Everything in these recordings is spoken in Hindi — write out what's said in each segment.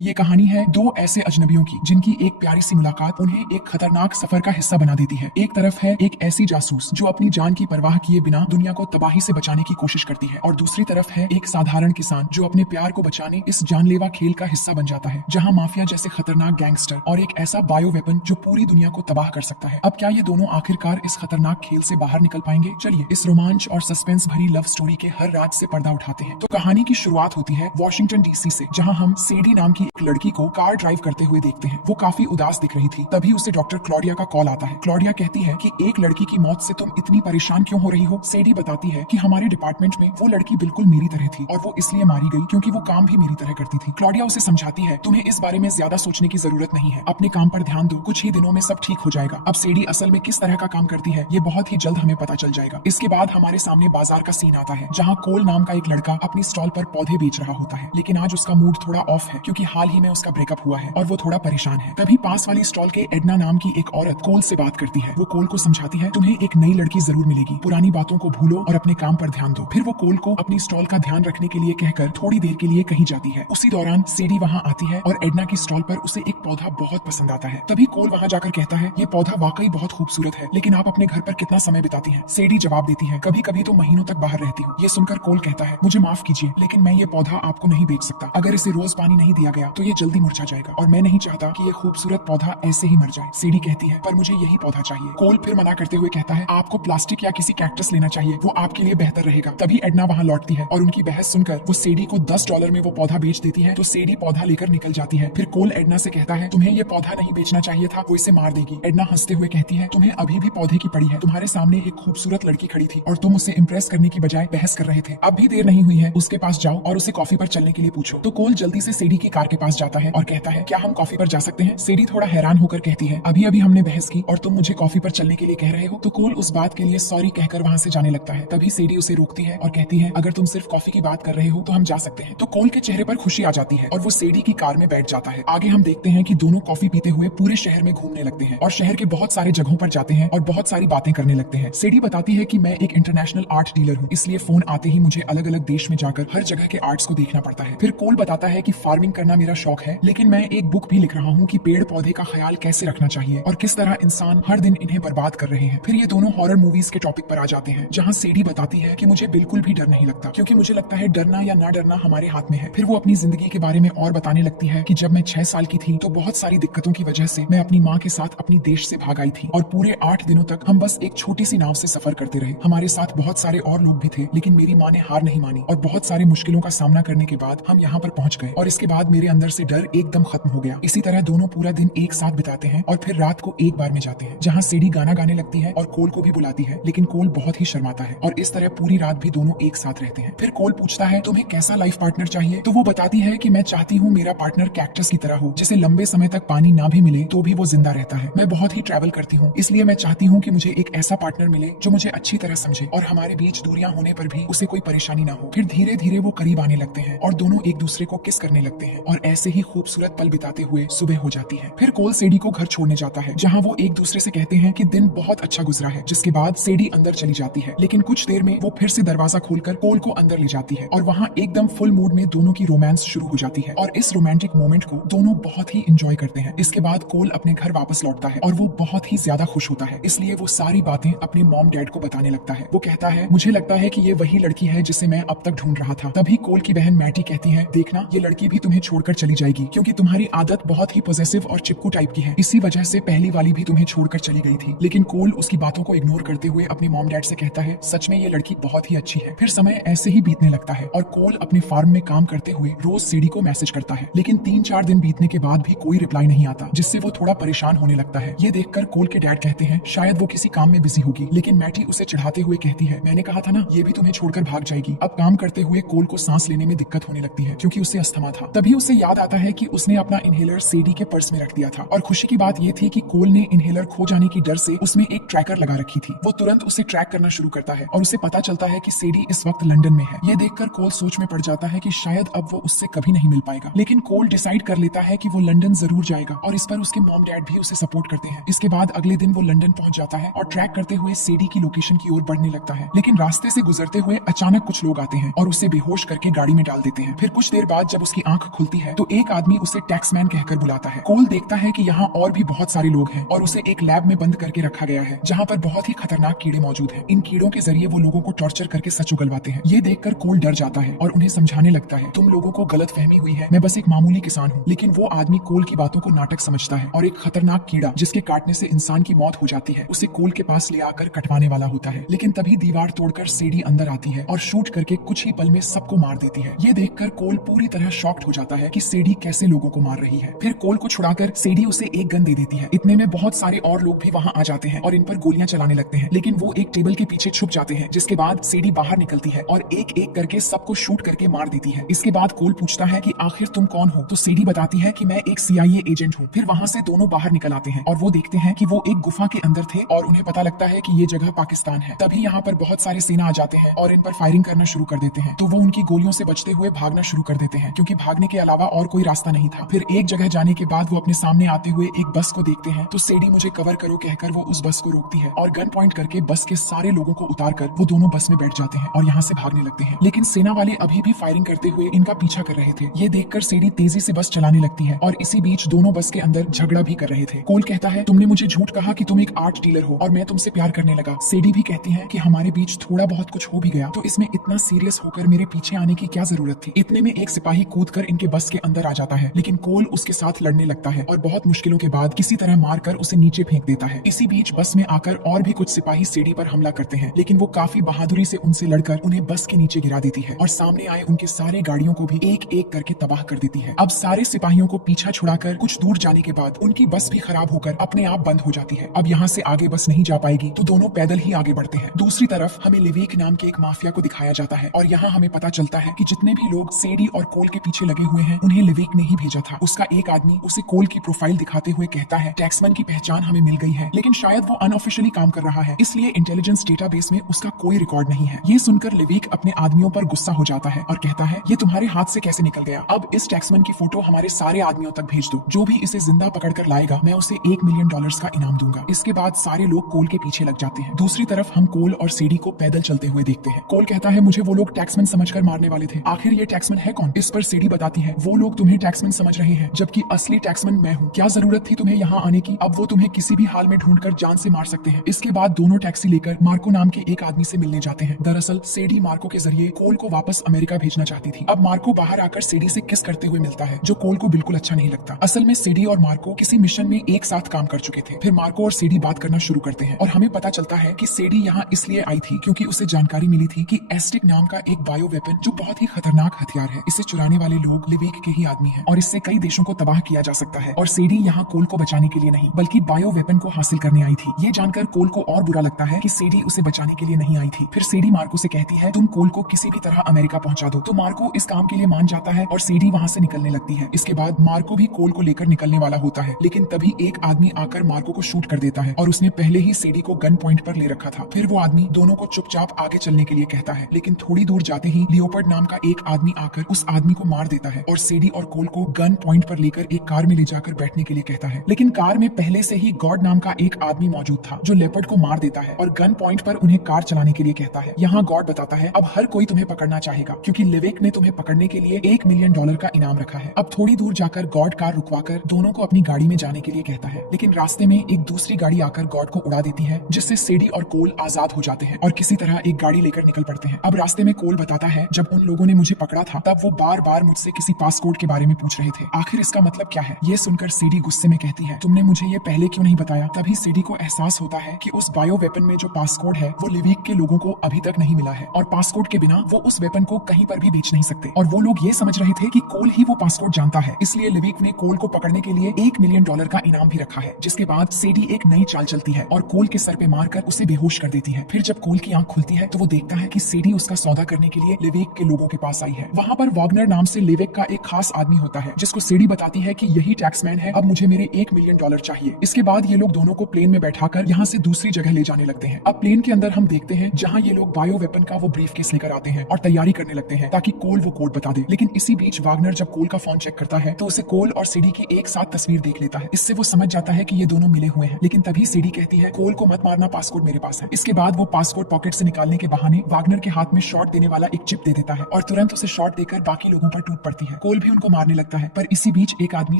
ये कहानी है दो ऐसे अजनबियों की जिनकी एक प्यारी सी मुलाकात उन्हें एक खतरनाक सफर का हिस्सा बना देती है। एक तरफ है एक ऐसी जासूस जो अपनी जान की परवाह किए बिना दुनिया को तबाही से बचाने की कोशिश करती है, और दूसरी तरफ है एक साधारण किसान जो अपने प्यार को बचाने इस जानलेवा खेल का हिस्सा बन जाता है, जहां माफिया जैसे खतरनाक गैंगस्टर और एक ऐसा बायो वेपन जो पूरी दुनिया को तबाह कर सकता है। अब क्या ये दोनों आखिरकार इस खतरनाक खेल से बाहर निकल पाएंगे? चलिए इस रोमांच और सस्पेंस भरी लव स्टोरी के हर राज से पर्दा उठाते हैं। तो कहानी की शुरुआत होती है वॉशिंगटन डीसी से, जहां हम सेडी नाम की एक लड़की को कार ड्राइव करते हुए देखते हैं। वो काफी उदास दिख रही थी। तभी उसे डॉक्टर क्लॉडिया का कॉल आता है। क्लॉडिया कहती है कि एक लड़की की मौत से तुम इतनी परेशान क्यों हो रही हो? सेडी बताती है कि हमारे डिपार्टमेंट में वो लड़की बिल्कुल मेरी तरह थी और वो इसलिए मारी गई क्योंकि वो काम भी मेरी तरह करती थी। क्लॉडिया उसे समझाती है, तुम्हें इस बारे में ज्यादा सोचने की जरूरत नहीं है, अपने काम पर ध्यान दो, कुछ ही दिनों में सब ठीक हो जाएगा। अब सेडी असल में किस तरह का काम करती है ये बहुत ही जल्द हमें पता चल जाएगा। इसके बाद हमारे सामने बाजार का सीन आता है, जहाँ कोल नाम का एक लड़का अपनी स्टॉल पर पौधे बेच रहा होता है, लेकिन आज उसका मूड थोड़ा ऑफ है क्योंकि हाल ही में उसका ब्रेकअप हुआ है और वो थोड़ा परेशान है। तभी पास वाली स्टॉल के एडना नाम की एक औरत कोल से बात करती है। वो कोल को समझाती है, तुम्हें एक नई लड़की जरूर मिलेगी, पुरानी बातों को भूलो और अपने काम पर ध्यान दो। फिर वो कोल को अपनी स्टॉल का ध्यान रखने के लिए कहकर थोड़ी देर के लिए कहीं जाती है। उसी दौरान सेडी वहाँ आती है और एडना की स्टॉल पर उसे एक पौधा बहुत पसंद आता है। तभी कोल वहाँ जाकर कहता है, ये पौधा वाकई बहुत खूबसूरत है, लेकिन आप अपने घर पर कितना समय बिताती हैं? सेडी जवाब देती है, कभी कभी तो महीनों तक बाहर रहती हूँ। ये सुनकर कोल कहता है, मुझे माफ कीजिए, लेकिन मैं ये पौधा आपको नहीं बेच सकता। अगर इसे रोज पानी नहीं दिया गया तो ये जल्दी मुरझा जाएगा और मैं नहीं चाहता कि ये खूबसूरत पौधा ऐसे ही मर जाए। सेडी कहती है, पर मुझे यही पौधा चाहिए। कोल फिर मना करते हुए कहता है, आपको प्लास्टिक या किसी कैक्टस लेना चाहिए, वो आपके लिए बेहतर रहेगा। तभी एडना वहाँ लौटती है और उनकी बहस सुनकर वो सेडी को $10 में वो पौधा बेच देती है। तो सेडी पौधा लेकर निकल जाती है। फिर कोल एडना से कहता है, तुम्हें ये पौधा नहीं बेचना चाहिए था, वो इसे मार देगी। एडना हंसते हुए कहती है, तुम्हें अभी भी पौधे की पड़ी है, तुम्हारे सामने एक खूबसूरत लड़की खड़ी थी और तुम उसे इम्प्रेस करने की बजाय बहस कर रहे थे। अब भी देर नहीं हुई है, उसके पास जाओ और उसे कॉफी पर चलने के लिए पूछो। तो कोल जल्दी से सेडी की कार के पास जाता है और कहता है, क्या हम कॉफी पर जा सकते हैं? सेडी थोड़ा हैरान होकर कहती है, अभी अभी हमने बहस की और तुम मुझे कॉफी पर चलने के लिए कह रहे हो? तो कोल उस बात के लिए सॉरी कहकर वहाँ से जाने लगता है। तभी सेडी उसे रोकती है और कहती है, अगर तुम सिर्फ कॉफी की बात कर रहे हो तो हम जा सकते हैं। तो कोल के चेहरे पर खुशी आ जाती है और वो सेडी की कार में बैठ जाता है। आगे हम देखते हैं कि दोनों कॉफी पीते हुए पूरे शहर में घूमने लगते हैं और शहर के बहुत सारे जगहों पर जाते हैं और बहुत सारी बातें करने लगते हैं। सेडी बताती है कि मैं एक इंटरनेशनल आर्ट डीलर हूँ, इसलिए फोन आते ही मुझे अलग अलग देश में जाकर हर जगह के आर्ट्स को देखना पड़ता है। फिर कोल बताता है कि फार्मिंग करना मेरा शौक है, लेकिन मैं एक बुक भी लिख रहा हूँ कि पेड़ पौधे का ख्याल कैसे रखना चाहिए और किस तरह इंसान हर दिन इन्हें बर्बाद कर रहे हैं। फिर ये दोनों हॉरर मूवीज के टॉपिक पर आ जाते हैं, जहाँ सेडी बताती है कि मुझे बिल्कुल भी डर नहीं लगता, क्योंकि मुझे लगता है डरना या ना डरना हमारे हाथ में है। फिर वो अपनी जिंदगी के बारे में और बताने लगती है कि जब मैं 6 साल की थी तो बहुत सारी दिक्कतों की वजह से मैं अपनी माँ के साथ अपनी देश से भाग आई थी और पूरे 8 दिनों तक हम बस एक छोटी सी नाव से सफर करते रहे। हमारे साथ बहुत सारे और लोग भी थे, लेकिन मेरी माँ ने हार नहीं मानी और बहुत सारी मुश्किलों का सामना करने के बाद हम यहाँ पर पहुंच गए और इसके बाद मेरे अंदर से डर एकदम खत्म हो गया। इसी तरह दोनों पूरा दिन एक साथ बिताते हैं और फिर रात को एक बार में जाते हैं, जहाँ सेडी गाना गाने लगती है और कोल को भी बुलाती है, लेकिन कोल बहुत ही शर्माता है और इस तरह पूरी रात भी दोनों एक साथ रहते हैं। फिर कोल पूछता है, तुम्हें कैसा लाइफ पार्टनर चाहिए? तो वो बताती है कि मैं चाहती हूँ मेरा पार्टनर कैक्टस की तरह हो, जिसे लंबे समय तक पानी ना भी मिले तो भी वो जिंदा रहता है। मैं बहुत ही ट्रैवल करती हूँ, इसलिए मैं चाहती हूँ कि मुझे एक ऐसा पार्टनर मिले जो मुझे अच्छी तरह समझे और हमारे बीच दूरियां होने पर भी उसे कोई परेशानी ना हो। फिर धीरे धीरे वो करीब आने लगते हैं और दोनों एक दूसरे को किस करने लगते हैं और ऐसे ही खूबसूरत पल बिताते हुए सुबह हो जाती है। फिर कोल सेडी को घर छोड़ने जाता है, जहाँ वो एक दूसरे से कहते हैं कि दिन बहुत अच्छा गुजरा है, जिसके बाद सेडी अंदर चली जाती है। लेकिन कुछ देर में वो फिर से दरवाजा खोलकर कोल को अंदर ले जाती है और वहाँ एकदम फुल मूड में दोनों की रोमांस शुरू हो जाती है और इस रोमांटिक मोमेंट को दोनों बहुत ही एंजॉय करते हैं। इसके बाद कोल अपने घर वापस लौटता है और वो बहुत ही ज्यादा खुश होता है, इसलिए वो सारी बातें अपने मॉम डैड को बताने लगता है। वो कहता है, मुझे लगता है कि ये वही लड़की है जिसे मैं अब तक ढूंढ रहा था। तभी कोल की बहन मैटी कहती है, देखना ये लड़की भी तुम्हें छोड़कर चली जाएगी, क्योंकि तुम्हारी आदत बहुत ही पॉसेसिव और चिपकू टाइप की है, इसी वजह से पहली वाली भी तुम्हें छोड़कर चली गई थी। लेकिन कोल उसकी बातों को इग्नोर करते हुए अपने मॉम डैड से कहता है, सच में ये लड़की बहुत ही अच्छी है। फिर समय ऐसे ही बीतने लगता है और कोल अपने फार्म में काम करते हुए रोज सेडी को मैसेज करता है, लेकिन 3-4 दिन बीतने के बाद भी कोई रिप्लाई नहीं आता, जिससे वो थोड़ा परेशान होने लगता है। ये देखकर कोल के डैड कहते हैं, शायद वो किसी काम में बिजी होगी, लेकिन मैटी उसे चिढ़ाते हुए कहती है, मैंने कहा था ना, ये भी तुम्हें छोड़कर भाग जाएगी। अब काम करते हुए कोल को सांस लेने में दिक्कत होने लगती है, क्योंकि उसे अस्थमा था। तभी उसे याद आता है कि उसने अपना इनहेलर सेडी के पर्स में रख दिया था और खुशी की बात ये थी कि कोल ने इनहेलर खो जाने की डर से उसमें एक ट्रैकर लगा रखी थी। वो तुरंत उसे ट्रैक करना शुरू करता है और उसे पता चलता है कि सेडी इस वक्त लंदन में है। ये देखकर कोल सोच में पड़ जाता है कि शायद अब वो उससे कभी नहीं मिल पाएगा, लेकिन कोल डिसाइड कर लेता है कि वो लंदन जरूर जाएगा और इस पर उसके मॉम डैड भी उसे सपोर्ट करते हैं। इसके बाद अगले दिन वो लंदन पहुंच जाता है और ट्रैक करते हुए सेडी की लोकेशन की ओर बढ़ने लगता है, लेकिन रास्ते से गुजरते हुए अचानक कुछ लोग आते हैं और उसे बेहोश करके गाड़ी में डाल देते हैं। फिर कुछ देर बाद जब उसकी आंख खुलती है तो एक आदमी उसे टैक्समैन कहकर बुलाता है। कोल देखता है कि यहाँ और भी बहुत सारे लोग हैं और उसे एक लैब में बंद करके रखा गया है जहाँ पर बहुत ही खतरनाक कीड़े मौजूद हैं। इन कीड़ों के जरिए वो लोगों को टॉर्चर करके सच उगलवाते हैं। ये देखकर कोल डर जाता है और उन्हें समझाने लगता है, तुम लोगों को गलत फहमी हुई है, मैं बस एक मामूली किसान हूँ। लेकिन वो आदमी कोल की बातों को नाटक समझता है और एक खतरनाक कीड़ा जिसके काटने से इंसान की मौत हो जाती है उसे कोल के पास ले आकर कटवाने वाला होता है। लेकिन तभी दीवार तोड़कर सीडी अंदर आती है और शूट करके कुछ ही पल में सबको मार देती है। ये देखकर कोल पूरी तरह शॉक्ड हो जाता है कि सीडी कैसे लोगों को मार रही है। फिर कोल को छुड़ाकर सीडी उसे एक गन दे देती है। इतने में बहुत सारे और लोग भी वहाँ आ जाते हैं और इन पर गोलियां चलाने लगते हैं, लेकिन वो एक टेबल के पीछे छुप जाते हैं। जिसके बाद सीडी बाहर निकलती है और एक एक करके सबको शूट करके मार देती है। इसके बाद कोल पूछता है कि आखिर तुम कौन हो, तो सीडी बताती है कि मैं एक CIA एजेंट हूँ। फिर वहाँ से दोनों बाहर निकल आते हैं और वो देखते हैं कि वो एक गुफा के अंदर थे और उन्हें पता लगता है कि ये जगह पाकिस्तान है। तभी यहाँ पर बहुत सारे सेना आ जाते हैं और इन पर फायरिंग करना शुरू कर देते हैं। तो वो उनकी गोलियों से बचते हुए भागना शुरू कर देते हैं क्योंकि भागने के अलावा और कोई रास्ता नहीं था। फिर एक जगह जाने के बाद वो अपने सामने आते हुए एक बस को देखते हैं, तो सीडी मुझे कवर करो कहकर वो उस बस को रोकती है और गन पॉइंट करके बस के सारे लोगों को उतारकर वो दोनों बस में बैठ जाते हैं और यहाँ से भागने लगते हैं। लेकिन सेना वाले अभी भी फायरिंग करते हुए इनका पीछा कर रहे थे। ये देखकर सीडी तेजी से बस चलाने लगती है और इसी बीच दोनों बस के अंदर झगड़ा भी कर रहे थे। कोल कहता है, तुमने मुझे झूठ कहा कि तुम एक आर्ट डीलर हो और मैं तुमसे प्यार करने लगा। सीडी भी कहती है कि हमारे बीच थोड़ा बहुत कुछ हो भी गया, तो इसमें इतना सीरियस होकर मेरे पीछे आने की क्या जरूरत थी। इतने में एक सिपाही कूदकर इनके बस के अंदर आ जाता है, लेकिन कोल उसके साथ लड़ने लगता है और बहुत मुश्किलों के बाद किसी तरह मारकर उसे नीचे फेंक देता है। इसी बीच बस में आकर और भी कुछ सिपाही सीडी पर हमला करते हैं, लेकिन वो काफी बहादुरी से उनसे लड़कर उन्हें बस के नीचे गिरा देती है और सामने आए उनके सारे गाड़ियों को भी एक एक करके तबाह कर देती है। अब सारे सिपाहियों को पीछा छुड़ाकर कुछ दूर जाने के बाद उनकी बस भी खराब होकर अपने आप बंद हो जाती है। अब यहाँ से आगे बस नहीं जा पाएगी, तो दोनों पैदल ही आगे बढ़ते हैं। दूसरी तरफ हमें लिविक नाम के एक माफिया को दिखाया जाता है और यहाँ हमें पता चलता है कि जितने भी लोग सीडी और कोल के पीछे लगे हुए हैं उन्हें लिविक ने ही भेजा था। उसका एक आदमी उसे कोल की प्रोफाइल दिखाते हुए कहता है, टैक्समैन की पहचान हमें मिल गई है, लेकिन शायद वो अनऑफिशियली काम कर रहा है, इसलिए इंटेलिजेंस डेटाबेस में उसका कोई रिकॉर्ड नहीं है। ये सुनकर लिविक अपने आदमियों पर गुस्सा हो जाता है और कहता है, ये तुम्हारे हाथ से कैसे निकल गया। अब इस टैक्समैन की फोटो हमारे सारे आदमियों तक भेज दो, जो भी इसे जिंदा पकड़कर लाएगा मैं उसे $1 मिलियन का इनाम दूंगा। इसके बाद सारे लोग कोल के पीछे लग जाते हैं। दूसरी तरफ हम कोल और सीडी को पैदल चलते हुए देखते हैं। कोल कहता है, मुझे वो लोग टैक्समैन समझकर मारने वाले थे, आखिर ये टैक्समैन है कौन। इस पर सीडी बताती है, वो लोग तुम्हें टैक्समैन समझ रहे हैं जबकि असली टैक्समैन मैं हूँ। क्या जरूरत थी तुम्हें यहाँ आने की, अब वो तुम्हें किसी भी हाल में ढूंढकर जान से मार सकते हैं। इसके बाद दोनों टैक्सी लेकर मार्को नाम के एक आदमी से मिलने जाते हैं। दरअसल सीडी मार्को के जरिए कोल को वापस अमेरिका भेजना चाहती थी। अब मार्को बाहर आकर सीडी से किस करते हुए मिलता है, जो कोल को बिल्कुल अच्छा नहीं लगता। असल में सीडी और मार्को किसी मिशन में एक साथ काम कर चुके थे। फिर मार्को और सीडी बात करना शुरू करते हैं और हमें पता चलता है कि सीडी यहाँ इसलिए आई थी क्योंकि उसे जानकारी मिली थी कि एस्टिक नाम का एक बायो वेपन जो बहुत ही खतरनाक हथियार है, इसे चुराने वाले लोग लिविक के ही आदमी हैं और इससे कई देशों को तबाह किया जा सकता है। और सीडी यहाँ कोल को बचाने के लिए नहीं बल्कि बायो वेपन को हासिल करने आई थी। ये जानकर कोल को और बुरा लगता है कि सीडी उसे बचाने के लिए नहीं आई थी। फिर सीडी मार्को से कहती है, तुम कोल को किसी भी तरह अमेरिका पहुंचा दो। तो मार्को इस काम के लिए मान जाता है और सीडी वहाँ से निकलने लगती है। इसके बाद मार्को भी कोल को लेकर निकलने वाला होता है, लेकिन तभी एक आदमी आकर मार्को को शूट कर देता है और उसने पहले ही सीडी को गन पॉइंट पर ले रखा था। फिर वो आदमी दोनों को चुपचाप आगे चलने के लिए कहता है, लेकिन थोड़ी दूर जाते ही लियोपर्ड नाम का एक आदमी आकर उस आदमी को मार देता है और सीडी और कोल को गन पॉइंट पर लेकर एक कार में ले जाकर बैठने के लिए कहता है। लेकिन कार में पहले से ही गॉड नाम का एक आदमी मौजूद था जो लेपर्ड को मार देता है और गन पॉइंट पर उन्हें कार चलाने के लिए कहता है। यहाँ गॉड बताता है, अब हर कोई तुम्हें पकड़ना चाहेगा क्योंकि लिविक ने तुम्हें पकड़ने के लिए $1 मिलियन का इनाम रखा है। अब थोड़ी दूर जाकर गॉड कार रुकवाकर दोनों को अपनी गाड़ी में जाने के लिए कहता है, लेकिन रास्ते में एक दूसरी गाड़ी आकर गॉड को उड़ा देती है, जिससे सीडी और कोल आजाद हो जाते हैं और किसी तरह एक गाड़ी लेकर निकल पड़ते हैं। अब रास्ते में कोल बताता है, जब उन लोगों ने मुझे पकड़ा था तब वो बार बार मुझसे किसी पासकोड के बारे में पूछ रहे थे, आखिर इसका मतलब क्या है। ये सुनकर सीडी गुस्से में कहती है, तुमने मुझे ये पहले क्यों नहीं बताया। तभी सीडी को एहसास होता है कि उस बायो वेपन में जो पासकोड है वो लिविक के लोगों को अभी तक नहीं मिला है और पासकोड के बिना वो उस वेपन को कहीं पर भी बेच नहीं सकते। और वो लोग ये समझ रहे थे कि कोल ही वो पासकोड जानता है, इसलिए लिविक ने कोल को पकड़ने के लिए $1 मिलियन का इनाम भी रखा है। जिसके बाद सीडी एक नई चाल चलती है और कोल के सर पे मारकर उसे बेहोश कर देती है। फिर जब कोल की आंख खुलती है तो वो देखता है कि सीडी उसका सौदा करने के लिए लिविक के लोगों के पास आई है। वहाँ पर वॉगनर नाम से लिविक का एक खास आदमी होता है जिसको सीडी बताती है कि यही टैक्समैन है, अब मुझे मेरे $1 मिलियन चाहिए। इसके बाद ये लोग दोनों को प्लेन में बैठाकर यहाँ से दूसरी जगह ले जाने लगते हैं। अब प्लेन के अंदर हम देखते हैं जहाँ ये लोग बायो वेपन का वो ब्रीफ केस लेकर आते हैं और तैयारी करने लगते हैं ताकि कोल वो कोड बता दे। लेकिन इसी बीच वागनर जब कोल का फोन चेक करता है तो उसे कोल और सीडी की एक साथ तस्वीर देख लेता है। इससे वो समझ जाता है कि ये दोनों मिले हुए हैं। लेकिन तभी सीडी कहती है, कोल को मत मारना, पासकोड मेरे पास है। इसके बाद वो पासकोड पॉकेट से निकालने के बहाने वागनर के हाथ में शॉट देने वाला एक चिप दे देता है और तुरंत उसे शॉट देकर बाकी लोगों पर टूट पड़ती है। कोल कोल भी उनको मारने लगता है, पर इसी बीच एक आदमी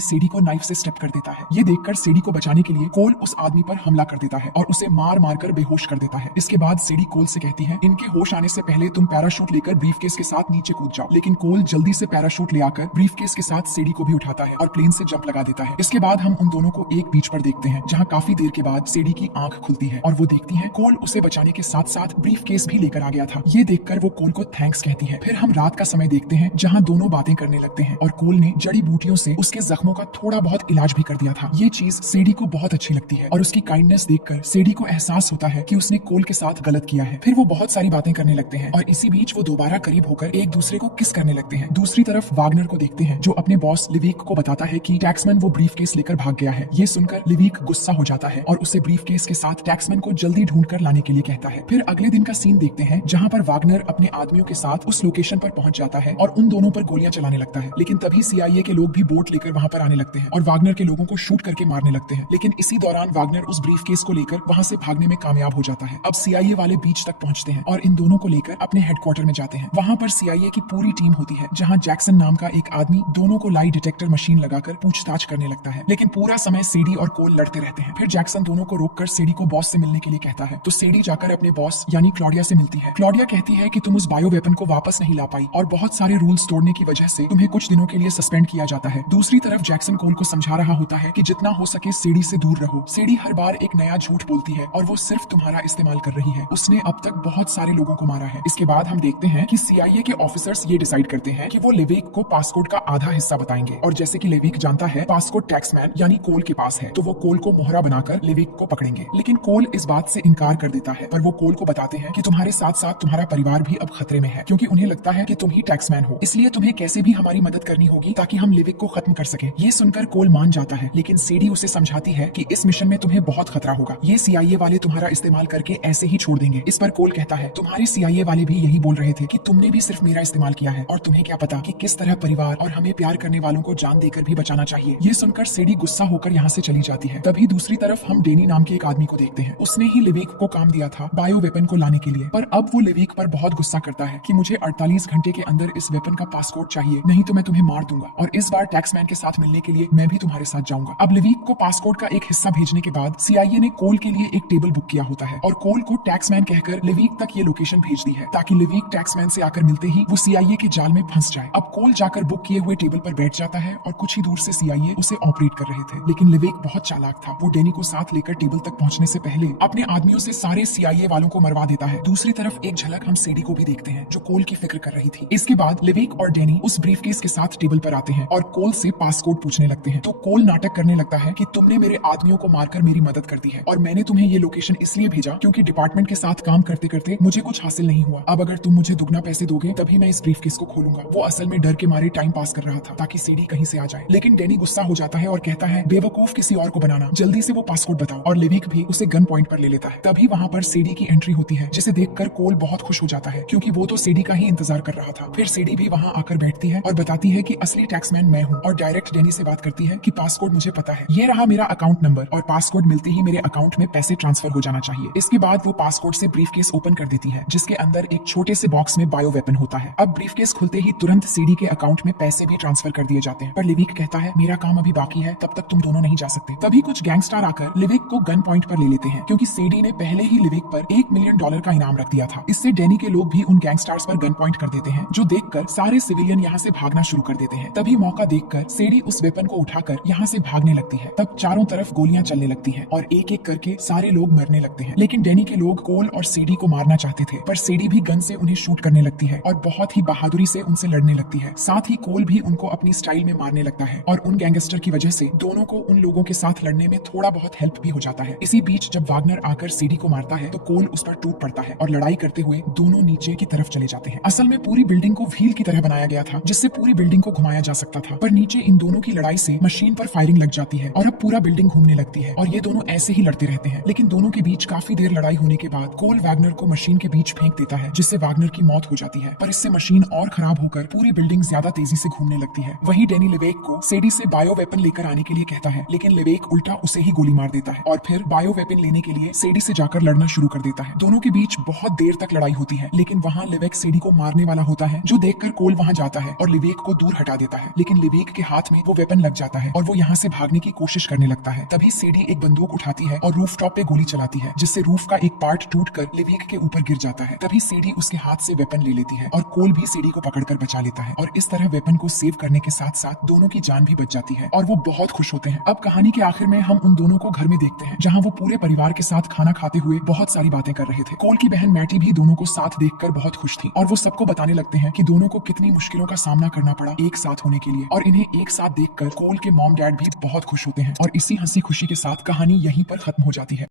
सेडी को नाइफ से स्टेप कर देता है। ये देखकर सेडी को बचाने के लिए कोल उस आदमी पर हमला कर देता है और उसे मार मार कर बेहोश कर देता है। इसके बाद सेडी कोल से कहती है, इनके होश आने से पहले तुम पैराशूट लेकर ब्रीफकेस के साथ नीचे कूद जाओ। लेकिन कोल जल्दी से पैराशूट ले आकर ब्रीफकेस के साथ सेडी को भी उठाता है और प्लेन से जंप लगा देता है। इसके बाद हम उन दोनों को एक बीच पर देखते हैं, जहाँ काफी देर के बाद सेडी की आंख खुलती है और वो देखती है कोल उसे बचाने के साथ साथ ब्रीफकेस भी लेकर आ गया था। ये देखकर वो कोल को थैंक्स कहती है। फिर हम रात का समय देखते हैं, जहाँ दोनों बातें करने लगते हैं और कोल ने जड़ी बूटियों से उसके जख्मों का थोड़ा बहुत इलाज भी कर दिया था। ये चीज सेडी को बहुत अच्छी लगती है और उसकी काइंडनेस देखकर सेडी को एहसास होता है कि उसने कोल के साथ गलत किया है। फिर वो बहुत सारी बातें करने लगते हैं और इसी बीच वो दोबारा करीब होकर एक दूसरे को किस करने लगते हैं। दूसरी तरफ वागनर को देखते हैं, जो अपने बॉस लिविक को बताता है कि टैक्समैन वो ब्रीफकेस लेकर भाग गया है। ये सुनकर लिविक गुस्सा हो जाता है और उसे ब्रीफकेस के साथ टैक्समैन को जल्दी ढूंढकर लाने के लिए कहता है। फिर अगले दिन का सीन देखते हैं, जहाँ पर वागनर अपने आदमियों के साथ उस लोकेशन पर पहुंच जाता है और उन दोनों पर गोलियां चलाने लगता है। लेकिन तभी CIA के लोग भी बोट लेकर वहां पर आने लगते हैं और वागनर के लोगों को शूट करके मारने लगते हैं। लेकिन इसी दौरान वागनर उस ब्रीफकेस को लेकर वहां से भागने में कामयाब हो जाता है। अब CIA वाले बीच तक पहुंचते हैं और इन दोनों को लेकर अपने हेडक्वार्टर में जाते हैं। वहां पर CIA की पूरी टीम होती है, जहां जैक्सन नाम का एक आदमी दोनों को लाई डिटेक्टर मशीन लगाकर पूछताछ करने लगता है। लेकिन पूरा समय सेडी और कोल लड़ते रहते हैं। फिर जैक्सन दोनों को रोककर सेडी को बॉस से मिलने के लिए कहता है, तो सेडी जाकर अपने बॉस यानी क्लॉडिया से मिलती है। क्लॉडिया कहती है कि तुम उस बायो वेपन को वापस नहीं ला पाई और बहुत सारे रूल्स तोड़ने की वजह से तुम्हें कुछ दिनों के लिए सस्पेंड किया जाता है। दूसरी तरफ जैक्सन कोल को समझा रहा होता है कि जितना हो सके सेडी से दूर रहो। सेडी हर बार एक नया झूठ बोलती है और वो सिर्फ तुम्हारा इस्तेमाल कर रही है। उसने अब तक बहुत सारे लोगों को मारा है। इसके बाद हम देखते हैं कि CIA के ऑफिसर्स ये डिसाइड करते हैं कि वो लिविक को पासकोड का आधा हिस्सा बताएंगे और जैसे कि लिविक जानता है पासकोड टैक्समैन यानी कोल के पास है, तो वो कोल को मोहरा बनाकर लिविक को पकड़ेंगे। लेकिन कोल इस बात से इनकार कर देता है, पर वो कोल को बताते हैं कि तुम्हारे साथ साथ तुम्हारा परिवार भी अब खतरे में है, क्योंकि उन्हें लगता है कि तुम ही टैक्समैन हो, इसलिए तुम्हें कैसे भी हमारी मदद करनी होगी ताकि हम लिविक को खत्म कर सके। ये सुनकर कोल मान जाता है, लेकिन सेडी उसे समझाती है कि इस मिशन में तुम्हें बहुत खतरा होगा। ये CIA वाले तुम्हारा इस्तेमाल करके ऐसे ही छोड़ देंगे। इस पर कोल कहता है, तुम्हारे CIA वाले भी यही बोल रहे थे कि तुमने भी सिर्फ मेरा इस्तेमाल किया है और तुम्हें क्या पता कि किस तरह परिवार और हमें प्यार करने वालों को जान देकर भी बचाना चाहिए। ये सुनकर सेडी गुस्सा होकर यहाँ से चली जाती है। तभी दूसरी तरफ हम डेनी नाम के एक आदमी को देखते हैं। उसने ही लिविक को काम दिया था बायो वेपन को लाने के लिए, पर अब वो लिविक पर बहुत गुस्सा करता है कि मुझे 48 घंटे के अंदर इस वेपन का पासकोड चाहिए, नहीं तो मैं तुम्हें मार दूंगा और इस बार टैक्समैन के साथ मिलने के लिए मैं भी तुम्हारे साथ जाऊंगा। अब लिविक को पासकोड का एक हिस्सा भेजने के बाद CIA ने कोल के लिए एक टेबल बुक किया होता है और कोल को टैक्समैन कहकर लिविक तक ये लोकेशन भेज दी है, ताकि लिविक टैक्समैन से आकर मिलते ही वो CIA के जाल में फंस जाए। अब कोल जाकर बुक किए हुए टेबल पर बैठ जाता है और कुछ ही दूर से CIA उसे ऑपरेट कर रहे थे। लेकिन लिविक बहुत चालाक था। वो डेनी को साथ लेकर टेबल तक पहुंचने से पहले अपने आदमियों से सारे CIA वालों को मरवा देता है। दूसरी तरफ एक झलक हम सेडी को भी देखते हैं, जो कोल की फिक्र कर रही थी। इसके बाद लिविक और डेनी उस ब्रीफकेस के साथ टेबल पर आते हैं और कोल से पासकोड पूछने लगते हैं। तो कोल नाटक करने लगता है कि तुमने मेरे आदमियों को मारकर मेरी मदद कर दी है और मैंने तुम्हें ये लोकेशन इसलिए भेजा क्योंकि डिपार्टमेंट के साथ काम करते करते मुझे कुछ हासिल नहीं हुआ। अब अगर तुम मुझे दुगना पैसे दोगे तभी मैं इस ब्रीफकेस को खोलूंगा। वो असल में डर के मारे टाइम पास कर रहा था ताकि सेडी कहीं से आ जाए। लेकिन डेनी गुस्सा हो जाता है और कहता है, बेवकूफ किसी और को बनाना, जल्दी से वो पासकोड बताओ। और लिविक भी उसे गन पॉइंट पर ले लेता है। तभी वहां पर सेडी की एंट्री होती है, जिसे देखकर कोल बहुत खुश हो जाता है क्योंकि वो तो सेडी का ही इंतजार कर रहा था। फिर सेडी भी वहां आकर बैठती है और बताती है कि असली टैक्समैन मैं हूँ और डायरेक्ट डेनी से बात करती है कि पासकोड मुझे पता है, ये रहा मेरा अकाउंट नंबर और पासकोड मिलते ही मेरे अकाउंट में पैसे ट्रांसफर हो जाना चाहिए। इसके बाद वो पासकोड से ब्रीफकेस ओपन कर देती है, जिसके अंदर एक छोटे से बॉक्स में बायो वेपन होता है। अब ब्रीफकेस खुलते ही तुरंत सेडी के अकाउंट में पैसे भी ट्रांसफर कर दिए जाते हैं, पर लिविक कहता है मेरा काम अभी बाकी है, तब तक तुम दोनों नहीं जा सकते। तभी कुछ गैंगस्टर आकर लिविक को गन पॉइंट पर ले लेते हैं क्योंकि सेडी ने पहले ही लिविक पर $1 मिलियन का इनाम रख दिया था। इससे डेनी के लोग भी उन गैंगस्टर्स पर गन पॉइंट कर देते हैं, जो देखकर सारे सिविलियन यहाँ से भागना शुरू कर देते हैं। तभी मौका देखकर सेडी उस वेपन को उठाकर यहाँ से भागने लगती है। तब चारों तरफ गोलियां चलने लगती हैं और एक एक करके सारे लोग मरने लगते हैं। लेकिन डेनी के लोग कोल और सेडी को मारना चाहते थे, पर सेडी भी गन से उन्हें शूट करने लगती है और बहुत ही बहादुरी से उनसे लड़ने लगती है। साथ ही कोल भी उनको अपनी स्टाइल में मारने लगता है और उन गैंगस्टर की वजह से दोनों को उन लोगों के साथ लड़ने में थोड़ा बहुत हेल्प भी हो जाता है। इसी बीच जब वागनर आकर सेडी को मारता है तो कोल उस पर टूट पड़ता है और लड़ाई करते हुए दोनों नीचे की तरफ चले जाते हैं। असल में पूरी बिल्डिंग को व्हील की तरह बनाया गया था, जिससे पूरी बिल्डिंग को घुमाया जा सकता था, पर नीचे इन दोनों की लड़ाई से मशीन पर फायरिंग लग जाती है और अब पूरा बिल्डिंग घूमने लगती है और ये दोनों ऐसे ही लड़ते रहते हैं। लेकिन दोनों के बीच काफी देर लड़ाई होने के बाद कोल वैगनर को मशीन के बीच फेंक देता है, जिससे वैगनर की मौत हो जाती है। पर इससे मशीन और खराब होकर पूरी बिल्डिंग ज्यादा तेजी से घूमने लगती है। वहीं डेनी लिवेक को सेडी से बायो वेपन लेकर आने के लिए कहता है, लेकिन लिवेक उल्टा उसे ही गोली मार देता है और फिर बायो वेपन लेने के लिए सेडी से जाकर लड़ना शुरू कर देता है। दोनों के बीच बहुत देर तक लड़ाई होती है, लेकिन वहाँ लिवेक सेडी को मारने वाला होता है, जो देखकर कोल वहाँ जाता है और लिवेक को दूर हटा देता है, लेकिन लिवेक के हाथ में वो वेपन लग जाता है और वो यहाँ से भागने की कोशिश करने लगता है। तभी सेडी एक बंदूक उठाती है और रूफटॉप पे गोली चलाती है, जिससे रूफ का एक पार्ट टूटकर लिवेक के ऊपर गिर जाता है। तभी सेडी उसके हाथ से वेपन ले लेती है और कोल भी सेडी को पकड़कर बचा लेता है और इस तरह वेपन को सेव करने के साथ साथ दोनों की जान भी बच जाती है और वो बहुत खुश होते हैं। अब कहानी के आखिर में हम उन दोनों को घर में देखते हैं, जहाँ वो पूरे परिवार के साथ खाना खाते हुए बहुत सारी बातें कर रहे थे। कोल की बहन मैटी भी दोनों को साथ देखकर बहुत खुश थी और वो सबको बताने लगते हैं कि दोनों को कितनी मुश्किलों का सामना करना पड़ा एक साथ होने के लिए, और इन्हें एक साथ देखकर कोल के मॉम डैड भी बहुत खुश होते हैं। और इसी हंसी खुशी के साथ कहानी यहीं पर खत्म हो जाती है।